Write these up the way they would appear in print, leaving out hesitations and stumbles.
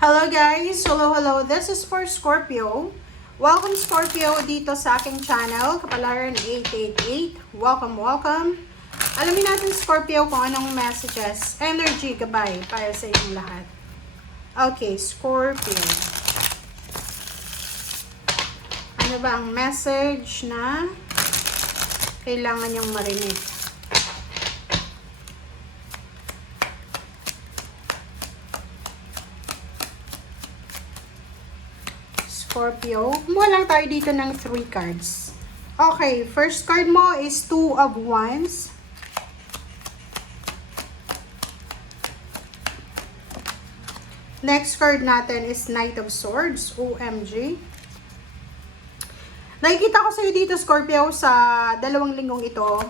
Hello guys! Hello! This is for Scorpio. Welcome Scorpio dito sa aking channel, Kapalaran 888. Welcome! Alamin natin Scorpio kung anong messages, energy, gabay para sa inyong lahat. Okay, Scorpio. Ano ba ang message na kailangan niyong marinig? Scorpio, kumuha lang tayo dito ng 3 cards. Okay, first card mo is 2 of Wands. Next card natin is Knight of Swords, OMG. Nakikita ko sa'yo dito, Scorpio, sa 2 linggong ito,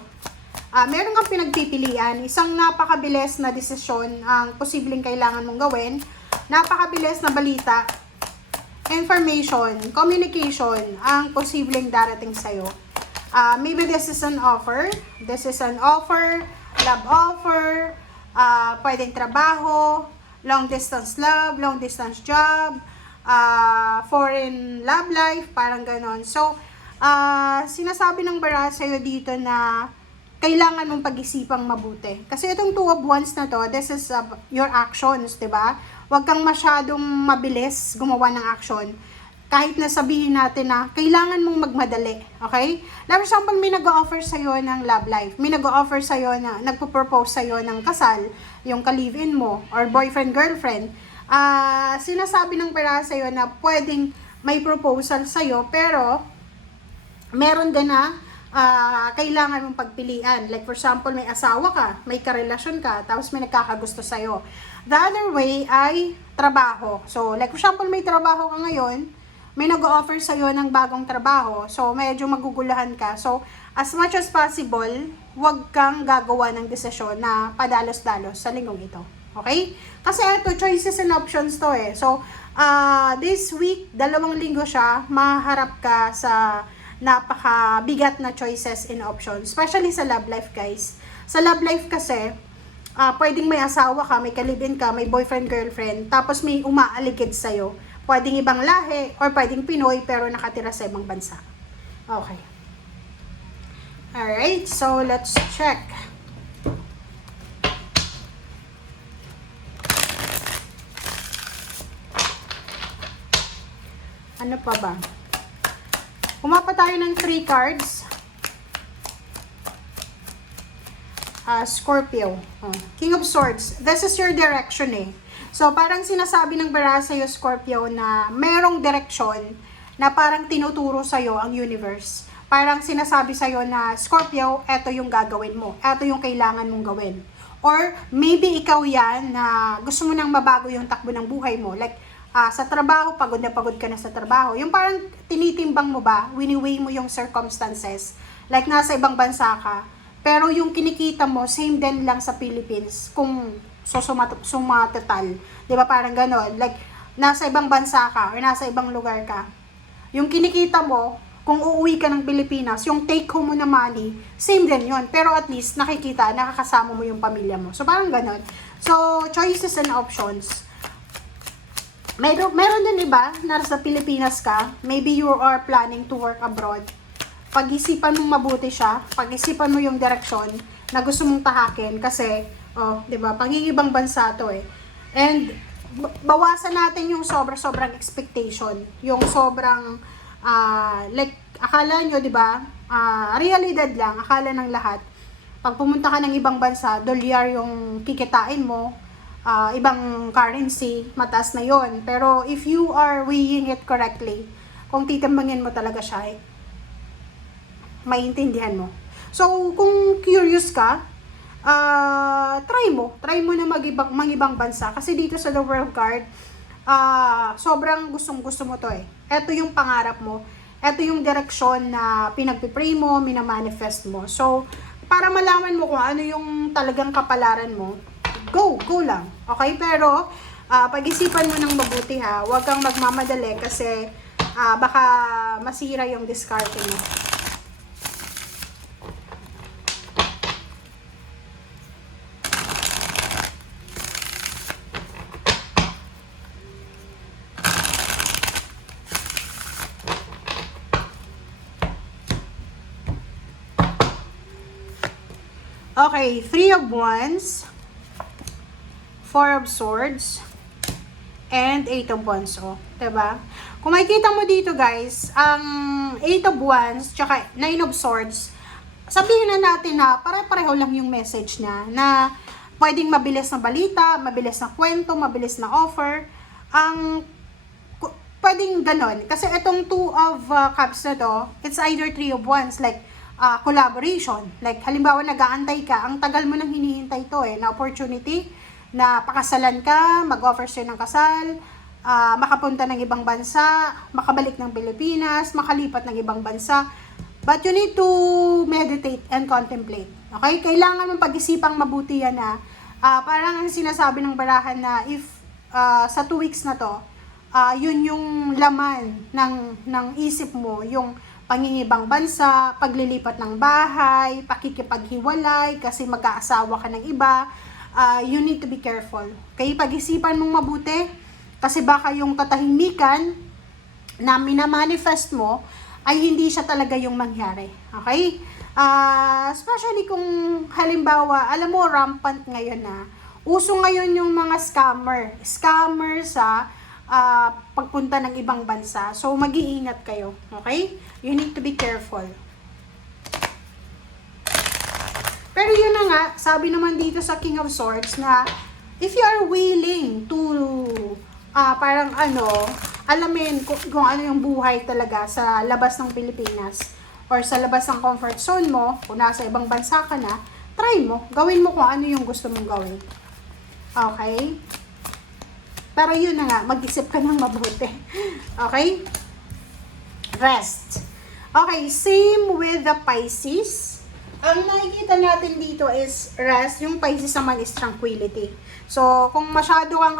meron kang pinagpipilian. Isang napakabilis na desisyon ang posibleng kailangan mong gawin. Napakabilis na balita, information, communication ang posibleng darating sa'yo. Maybe this is an offer. This is an offer, love offer, pwedeng trabaho, long distance love, long distance job, foreign love life, parang ganon. So, sinasabi ng bara sa'yo dito na kailangan mong pag-isipang mabuti. Kasi itong 2 of Wands na to, this is your actions, diba? Huwag kang masyadong mabilis gumawa ng action. Kahit na sabihin natin na kailangan mong magmadali. Okay? Like for example, may nag-o-offer sa'yo ng love life. May nag-o-offer sa'yo na, nagpo-propose sa'yo ng kasal, yung ka-live-in mo, or boyfriend, girlfriend. Sinasabi ng pera sa'yo na pwedeng may proposal sa'yo, pero meron din na kailangan mong pagpilian. Like for example, may asawa ka, may karelasyon ka, tapos may nagkakagusto sa'yo. The other way ay trabaho. So, like for example, may trabaho ka ngayon, may nag-o-offer sa'yo ng bagong trabaho, so medyo magugulahan ka. So, as much as possible, huwag kang gagawa ng desisyon na padalos-dalos sa linggong ito. Okay? Kasi ito, choices and options to eh. So, this week, 2 linggo siya, maharap ka sa napakabigat na choices and options. Especially sa love life, guys. Sa love life kasi, pwedeng may asawa ka, may kalibin ka, may boyfriend, girlfriend, tapos may umaaligid sa'yo. Pwedeng ibang lahi, or pwedeng Pinoy, pero nakatira sa ibang bansa. Okay. Alright, so let's check. Ano pa ba? Kumapa tayo ng 3 cards. Scorpio. King of Swords. This is your direction eh. So, parang sinasabi ng bara sa'yo, Scorpio, na merong direksyon na parang tinuturo sa'yo ang universe. Parang sinasabi sa'yo na, Scorpio, eto yung gagawin mo. Eto yung kailangan mong gawin. Or, maybe ikaw yan na gusto mo nang mabago yung takbo ng buhay mo. Like, sa trabaho, pagod ka na sa trabaho. Yung parang tinitimbang mo ba, wini-weigh mo yung circumstances. Like, nasa ibang bansa ka. Pero yung kinikita mo, same din lang sa Philippines. Kung sumatotal. Di ba parang ganon? Like, nasa ibang bansa ka or nasa ibang lugar ka. Yung kinikita mo, kung uuwi ka ng Pilipinas, yung take home mo na money, same din yun. Pero at least, nakikita, nakakasama mo yung pamilya mo. So, parang ganon. So, choices and options. Meron din iba, nasa Pilipinas ka, maybe you are planning to work abroad. Pag-isipan mong mabuti siya, pag-isipan mo yung direksyon na gusto mong tahakin kasi, di ba, pag-ibang bansa to eh. And, bawasan natin yung sobrang expectation. Yung sobrang, like, akala nyo, di ba, realidad lang, akala ng lahat. Pag pumunta ka ng ibang bansa, dolyar yung kikitain mo, ibang currency, mataas na yon. Pero, if you are weighing it correctly, kung titimbangin mo talaga siya, maintindihan mo. So, kung curious ka, try mo na mag-ibang bansa. Kasi dito sa The World card, sobrang gustong-gusto mo to eh. Ito yung pangarap mo. Ito yung direksyon na pinagpipray mo, minamanifest mo. So, para malaman mo kung ano yung talagang kapalaran mo, go lang. Okay? Pero, pag-isipan mo ng mabuti ha. Huwag kang magmamadali kasi baka masira yung discarding mo. Okay, 3 of Wands, 4 of Swords, and 8 of Wands. O, diba? Kung makikita mo dito guys, ang 8 of Wands, tsaka 9 of Swords, sabihin na natin na pare-pareho lang yung message niya, na pwedeng mabilis na balita, mabilis na kwento, mabilis na offer, ang pwedeng ganon. Kasi itong 2 of Cups na to, it's either 3 of Wands, like collaboration. Like, halimbawa, nag-aantay ka, ang tagal mo nang hinihintay to na opportunity, na pakasalan ka, mag-offer sa'yo ng kasal, makapunta ng ibang bansa, makabalik ng Pilipinas, makalipat ng ibang bansa. But you need to meditate and contemplate. Okay? Kailangan mong pag-isipang mabuti yan na parang ang sinasabi ng barahan na if sa 2 weeks na to, yun yung laman ng isip mo, yung pangingibang bansa, paglilipat ng bahay, pakikipaghiwalay kasi mag-aasawa ka ng iba, you need to be careful. Okay? Pag-isipan mong mabuti kasi baka yung katahimikan na minamanifest mo ay hindi siya talaga yung mangyari. Okay? Especially kung halimbawa, alam mo, rampant ngayon na, uso ngayon yung mga scammer sa pagpunta ng ibang bansa. So, mag-iingat kayo. Okay? You need to be careful. Pero yun na nga, sabi naman dito sa King of Swords na if you are willing to parang alamin kung ano yung buhay talaga sa labas ng Pilipinas or sa labas ng comfort zone mo, kung nasa ibang bansa ka na, try mo. Gawin mo kung ano yung gusto mong gawin. Okay? Pero yun na nga, mag-isip ka ng mabuti. Okay? Rest. Okay, same with the Pisces. Ang nakikita natin dito is rest. Yung Pisces naman is tranquility. So, kung masyado kang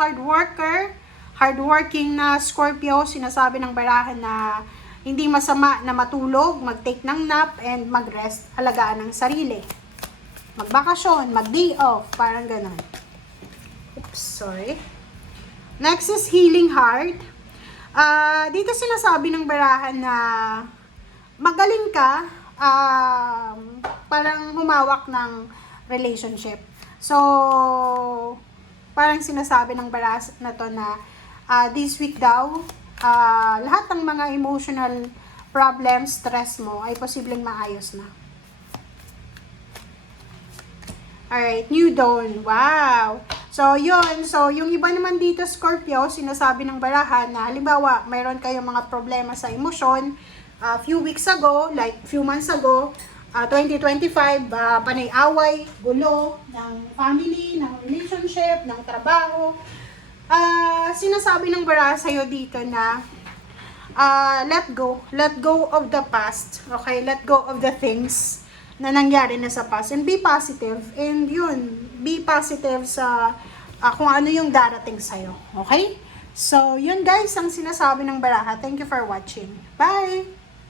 hardworking na Scorpio, sinasabi ng barahan na hindi masama na matulog, mag-take ng nap, and mag-rest, alagaan ng sarili. Magbakasyon, mag-day off, parang ganun. Oops, sorry. Next is healing heart. Dito sinasabi ng barahan na magaling ka, parang humawak ng relationship. So, parang sinasabi ng barahan na to na this week daw, lahat ng mga emotional problems, stress mo ay posibleng maayos na. Alright, new dawn. Wow! So, yun. So, yung iba naman dito, Scorpio, sinasabi ng barahan na, halimbawa, mayroon kayong mga problema sa emosyon, few weeks ago, like few months ago, 2025, panay away, gulo, ng family, ng relationship, ng trabaho. Sinasabi ng barahan sa'yo dito na, let go of the past, okay, let go of the things na nangyari na sa past, and be positive, and yun, be positive sa kung ano yung darating sa'yo, okay? So, yun guys, ang sinasabi ng baraha. Thank you for watching. Bye!